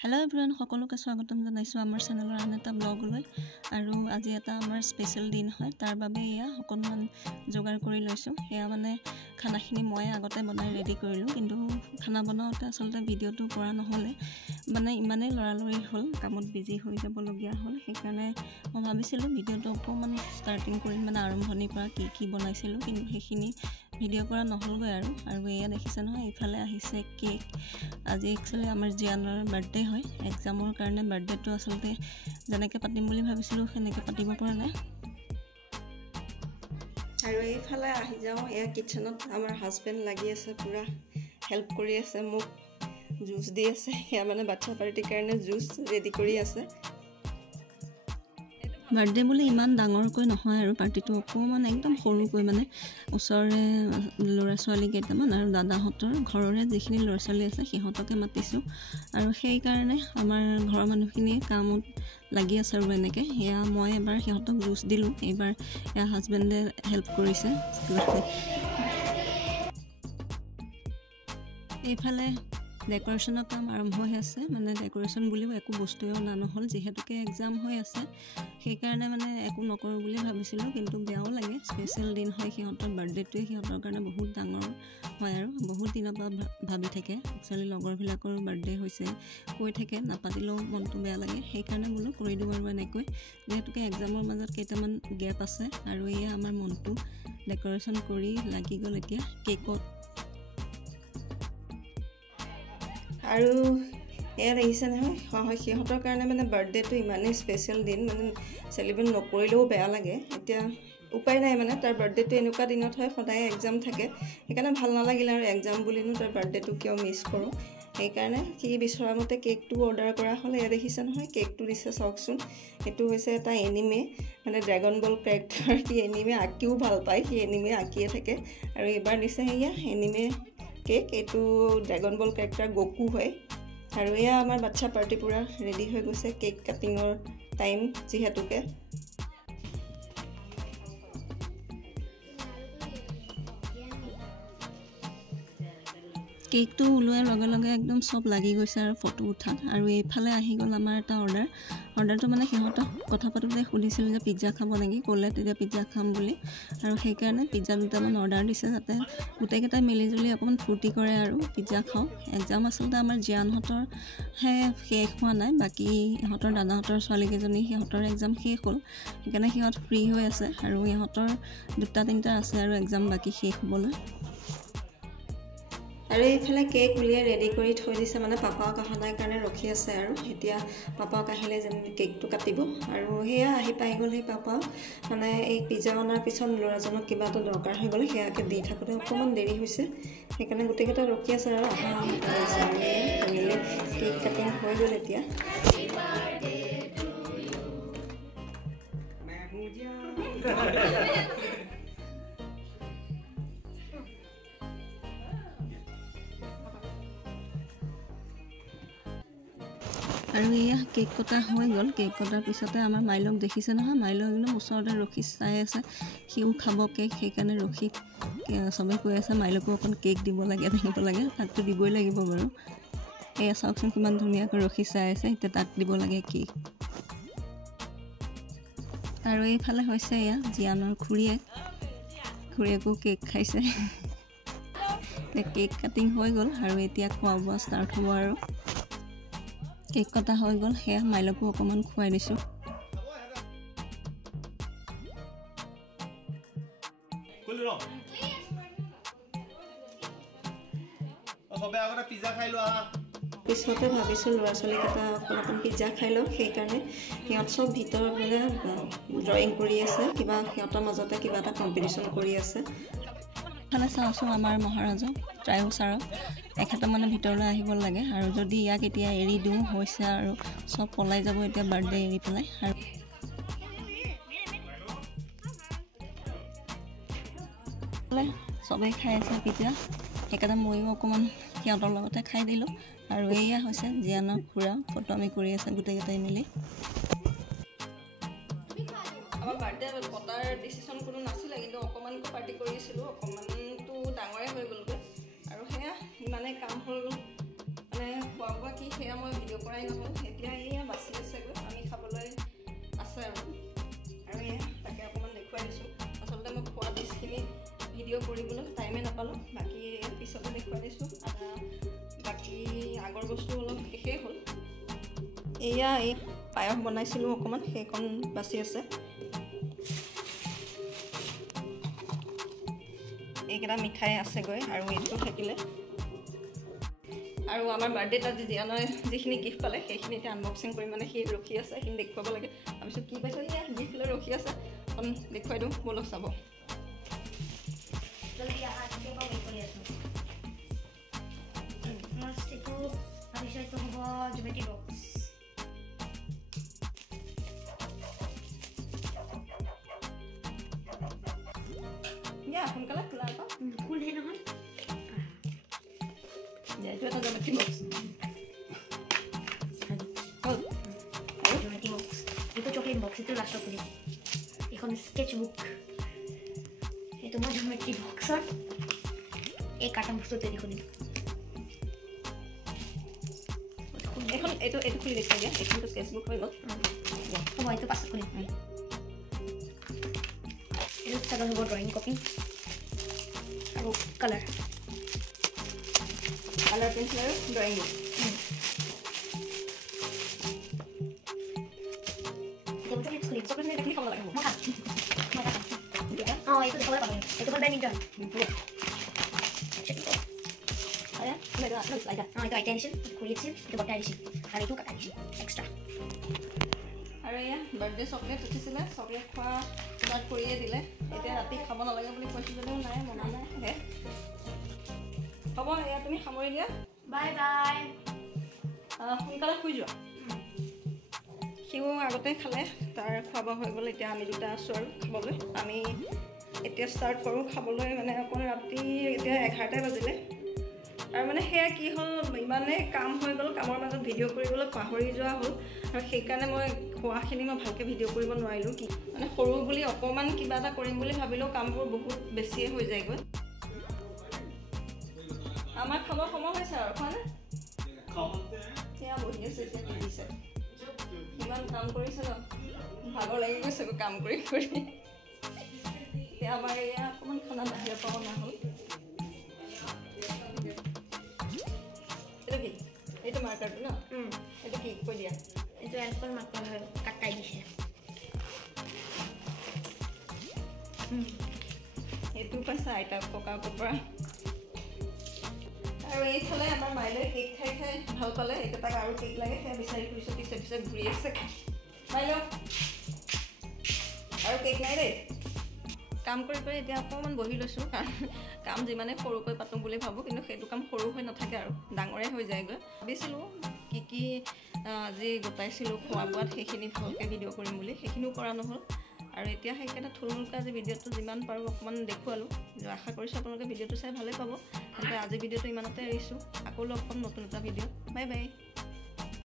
hello everyone সকলোকে স্বাগতম জনাইছো আমাৰ চেনেলৰ আন এটা ব্লগলৈ আৰু আজি এটা আমাৰ স্পেশাল দিন হয় তাৰ বাবে ইয়া অকনমান যোগাৰ কৰি লৈছো এয়া মানে খানাখিনি মই আগতে বনাই ৰেডি কৰিলো কিন্তু খানা বনাওতে আসলতে ভিডিওটো কৰা নহলে মানে ইমানে লৰালৰি হল কামত বিজি হৈ যাব লগিয়া হল সেইকাৰণে মই ভাবিছিলো ভিডিওটো অকমান ষ্টাৰ্টিং কৰিম মানে আৰম্ভণিৰ পৰা কি বনাইছিলো কিন্তু সেইখিনি ভিডিও কৰা নহলগৈ আৰু এয়া দেখিছে নহয় ইফালে আহিছে কেক আজি একচুয়ালি আমাৰ জিয়ানৰ বাৰ্থডে হয় এক্সামৰ কাৰণে বাৰ্থডেটো আসলতে জনেকে পাতিম বুলি ভাবিছিলো সেনেকে পাতিব পৰা নাই আৰু এইফালে আহি যাও এয়া কিচেনত আমাৰ হাজবেন্ড লাগি আছে পুৰা হেল্প কৰি আছে মোক জুস দি আছে এয়া মানে বাচ্চা পাৰ্টিৰ কাৰণে জুস ৰেডি কৰি আছে বাৰ্থডে বুলি ইমান ডাঙৰকৈ নহয় আৰু পাৰ্টিটো অকমান একদম সৰুকৈ মানে ওচৰৰে ল'ৰা ছোৱালী কেইটামান আৰু দাদাহঁতৰ ঘৰৰে যিখিনি ল'ৰা ছোৱালী আছে সিহঁতকে মাতিছো আৰু সেই কাৰণে আমাৰ ঘৰৰ মানুহখিনি কামত লাগি আছে আৰু এনেকে এয়া মই এবাৰ সিহঁতক জুস দিলো এবাৰ এয়া হাজবেণ্ডে হেল্প কৰিছে এইফালে ডেকোৰেশনৰ কাম আৰম্ভ হৈ আছে মানে ডেকোৰেশন বুলিও একো বস্তুও না নহল যেহেতুকে এক্সাম হৈ আছে সেই কাৰণে মানে একো নকৰো বুলি ভাবিছিলো কিন্তু বেয়াও লাগে স্পেশাল দিন হয় সিহঁতৰ বাৰ্থডেটোৱে সিহঁতৰ কাৰণে বহুত ডাঙৰ হয় আৰু বহুত দিনৰ পৰা ভাবি থাকে একচুয়ালি লগৰবিলাকৰ বাৰ্থডে হৈছে কৈ থাকে নাপাতিলেও মনটো বেয়া লাগে সেই কাৰণে বোলো কৰি দিও আৰু এনেকৈ যেহেতুকে এক্সামৰ মাজত কেইটামান গেপ আছে আৰু এয়া আমাৰ মনটো ডেকোৰেশন কৰি লাগি গল এতিয়া কেকত আৰু এয়া দেখিছে নহয় সিহঁতৰ কাৰণে মানে বাৰ্থডেটো ইমানেই স্পেশাল দিন মানে সেলিব্ৰেট নকৰিলেও বেয়া লাগে এতিয়া উপায় নাই মানে তাৰ বাৰ্থডেটো এনেকুৱা দিনত হয় সদায় এক্সাম থাকে সেইকাৰণে ভাল নালাগিল আৰু এক্সাম বুলিনো তাৰ বাৰ্থডেটো কিয় মিছ কৰো সেইকাৰণে কি বিচৰা মতে কেকটো অৰ্ডাৰ কৰা হ'ল এয়া দেখিছে নহয় কেকটো দিছে চাওকচোন এটো হৈছে এটা এনিমে মানে ড্ৰাগন বল ক্যাৰেক্টাৰ কি এনিমে আঁকিও ভাল পায় কি এনিমে আঁকিয়ে থাকে আৰু এবাৰ দিছে এয়া এনিমে কেক এটো ড্ৰাগন বল ক্যাৰেক্টাৰ গোকু হয় আৰু এয়া আমাৰ বাচ্চা পাৰ্টি পুৰা ৰেডি হৈ গৈছে কেক কাটিংৰ টাইম যিহেতুকে কেকটো উলোৱাৰ লগে লগে একদম সব লাগি গৈছে আৰু ফটো উঠাত আৰু এইফালে আহি গল আমাৰ এটা অৰ্ডাৰটো মানে সিহঁতক কথা পাতোতে সুধিছিল যে পিজ্জা খাব নেকি ক'লে তেতিয়া পিজ্জা খাম বুলি আৰু সেই কাৰণে পিজ্জা দুটামান অৰ্ডাৰ দিছে যাতে গোটেইকেইটা মিলি জুলি অকমান ফূৰ্তি কৰে আৰু পিজ্জা খাও এক্সাম আছলতে আমাৰ জিয়ানহঁতৰ শেষ হোৱা নাই বাকি ইহঁতৰ দাদাহঁতৰ ছোৱালীকেইজনী সিহঁতৰ এক্সাম শেষ হ'ল সেইকাৰণে সিহঁত ফ্ৰী হৈ আছে আৰু ইহঁতৰ দুটা তিনটা আছে আৰু এক্সাম বাকি শেষ হ'বলৈ আৰু এইফালে কেক উলিয়াই ৰেডি কৰি থৈ দিছে মানে পাপাক অহা নাই কাৰণে ৰখি আছে আৰু এতিয়া পাপাক আহিলে যেন কেকটো কাটিব আৰু হেয়া আহি পাই গ'ল সেই পাপা মানে এই পিজ্জা অনাৰ পিছত ল'ৰাজনক কিবা এটা দৰকাৰ হৈ গ'ল হেয়াকে দি থাকোতে অকমান দেৰি হৈছে সেইকাৰণে গোটেইকেইটা ৰখি আছে আৰু আহা হৈছে কেক কাটিং হৈ গ'ল এতিয়া আৰু এয়া কেক কটা হৈ গ'ল কেক কটাৰ পিছতে আমাৰ মাইলক দেখিছে নহয় মাইলক একদম ওচৰতে ৰখি চাই আছে সিও খাব কেক সেইকাৰণে ৰখি সবে কৈ আছে মাইলকো অকণ কেক দিব লাগে তাকটো দিবই লাগিব বাৰু এয়া চাওকচোন কিমান ধুনীয়াকৈ ৰখি চাই আছে এতিয়া তাক দিব লাগে কেক আৰু এইফালে হৈছে এয়া জিয়ানৰ খুৰীয়েকো কেক খাইছে কেক কাটিং হৈ গ'ল আৰু এতিয়া খোৱা বোৱা ষ্টাৰ্ট হ'ব আৰু কেক কটা হৈ গ'ল হেয়া মাইলকো অকমান খুৱাই দিছো পিছতে ভাবিছো ল'ৰা ছোৱালীকেইটা অকণ পিজ্জা খাই লওক সেইকাৰণে সিহঁত চব ভিতৰত মানে ড্ৰয়িং কৰি আছে কিবা সিহঁতৰ মাজতে কিবা এটা কম্পিটিশ্যন কৰি আছে ফালে চাওঁচোন আমাৰ মহাৰাজক ট্ৰায়ো ছাৰক এখেত মানে ভিতৰলৈ আহিব লাগে আৰু যদি ইয়াক এতিয়া এৰি দিওঁ হৈছে আৰু সব পলাই যাব এতিয়া বাৰ্থডে এৰি পেলাই আৰু সবে খাই আছে পিজ্জা সেইকাৰণে ময়ো অকমান সিহঁতৰ লগতে খাই দিলো আৰু এয়া হৈছে জিয়ানৰ খুৰা ফটো আমি কৰি আছে গোটেইকেইটাই মিলি আমাৰ বাৰ্থডে পতাৰ ডিসিশন কোনো নাছিলে কিন্তু অকমানকৈ পাৰ্টি কৰিছিলো অকমানটো ডাঙৰে হৈ গ'লগৈ আৰু হেয়া ইমানে কাম হৈ গ'ল মানে খোৱা বোৱা কি সেয়া মই ভিডিঅ' কৰাই নহ'ল এতিয়া এয়া বাচি আছেগৈ আমি খাবলৈ আছে আৰু এয়া তাকে অকণমান দেখুৱাই দিছোঁ আচলতে মই খোৱা ডিছখিনি ভিডিঅ' কৰিবলৈ টাইমে নাপালোঁ বাকী পিছতে দেখুৱাই দিছোঁ বাকী আগৰ বস্তু অলপ শেষেই হ'ল এয়া এই পায়স বনাইছিলোঁ অকণমান সেইকণ বাচি আছে এইকেইটা মিঠাই আছেগৈ আৰু এইটো থাকিলে আৰু আমাৰ বাৰ্থডেত আজি জিয়ানই যিখিনি গিফ্ট পালে সেইখিনি এতিয়া আনবক্সিং কৰি মানে সি ৰখি আছে সেইখিনি দেখুৱাব লাগে ভাবিছোঁ কি পাইছোঁ এয়া গিফ্ট লৈ ৰখি আছে অকণ দেখুৱাই দিওঁ ব'লক চাব সোনকালে খোলা আকৌ খুলহে নহয় এইটো এটা জমেট্ৰি বক্স জমেট্ৰি বক্স এইটো চকলেট বক্স এইটো লাষ্টত খুলিম এইখন স্কেচ বুক এইটো মই জমেট্ৰি বক্সৰ এই কাৰ্টন বস্তু তৈরি খুলিম এখন এইটো খুলি দেখাই দিয়া এইখনটো স্কেচ বুক হৈ গ'ল হ'ব এইটো পাছত খুলিম এইটো চাগৈ হ'ব ড্ৰয়িং কপি আৰু কালাৰ পেঞ্চিল আৰু ড্ৰয়িং বুক চকলেট দেখি খাব লাগে অঁ এইটো দেখাবলৈ পাব এইটো হ'ল বেডমিণ্টন এইটো আইটা দিছিল খুলি দিছিল এইটো বটাই দিছিল আৰু এইটো কাটাই দিছিল এক্সট্ৰা আৰু এয়া বাৰ্থডে চকলেট উঠিছিলে চকলেট খোৱা ষ্টাৰ্ট কৰিয়ে দিলে এতিয়া ৰাতি খাব নালাগে বুলি কৈছোঁ যদিও নাই মনা নাই হ'ব এয়া তুমি সামৰি দিয়া বাই বাই সোনকালে শুই যোৱা সিও আগতে খালে তাৰ খোৱা বোৱা হৈ গ'ল এতিয়া আমি দুটা আছোঁ আৰু খাবলৈ আমি এতিয়া ষ্টাৰ্ট কৰোঁ খাবলৈ মানে অকণ ৰাতি এতিয়া 11টাই বাজিলে আৰু মানে সেয়া কি হ'ল ইমানেই কাম হৈ গ'ল কামৰ মাজত ভিডিঅ' কৰিবলৈ পাহৰি যোৱা হ'ল আৰু সেইকাৰণে মই খোৱাখিনি মই ভালকৈ ভিডিঅ' কৰিব নোৱাৰিলোঁ কি মানে সৰু বুলি অকণমান কিবা এটা কৰিম বুলি ভাবিলেও কামবোৰ বহুত বেছিয়ে হৈ যায়গৈ আমাৰ খাবৰ সময় হৈছে আৰু খোৱানে সেয়া বহি আছে এতিয়া দিছে ইমান কাম কৰিছে ন ভাগৰ লাগি গৈছে কাম কৰি কৰি এতিয়া আমাৰ এয়া অকণমান খানা বাহিৰৰ পৰা অনা হ'ল এইটো কি এইটো মাৰ্কাৰটো ন এইটো কি কৈ দিয়া এইটো এলকহল মাৰ্কাৰ হয় কাটাই দিছে এইটো পাইছা আইতা ককাকৰ পৰা আৰু এইফালে আমাৰ মাইলৈ কেক খাই খাই ভাল পালে এইটো তাক আৰু কেক লাগে সেয়া বিচাৰি ফুৰিছোঁ পিছে পিছে ঘূৰি আছে মাইলৈ আৰু কেক নাই দেই কাম কৰি কৰি এতিয়া অকণমান বহি লৈছোঁ কাৰণ কাম যিমানে সৰুকৈ পাতোঁ বুলি ভাবোঁ কিন্তু সেইটো কাম সৰু হৈ নাথাকে আৰু ডাঙৰে হৈ যায়গৈ ভাবিছিলোঁ কি কি আজি গোটাইছিলোঁ খোৱা বোৱাত সেইখিনি ভালকৈ ভিডিঅ' কৰিম বুলি সেইখিনিও কৰা নহ'ল আৰু এতিয়া সেইকাৰণে থুলমূলকৈ আজি ভিডিঅ'টো যিমান পাৰোঁ অকণমান দেখুৱালোঁ আশা কৰিছোঁ আপোনালোকে ভিডিঅ'টো চাই ভালেই পাব তেন্তে আজি ভিডিঅ'টো ইমানতে এৰিছোঁ আকৌ লগ পাম নতুন এটা ভিডিঅ' বাই বাই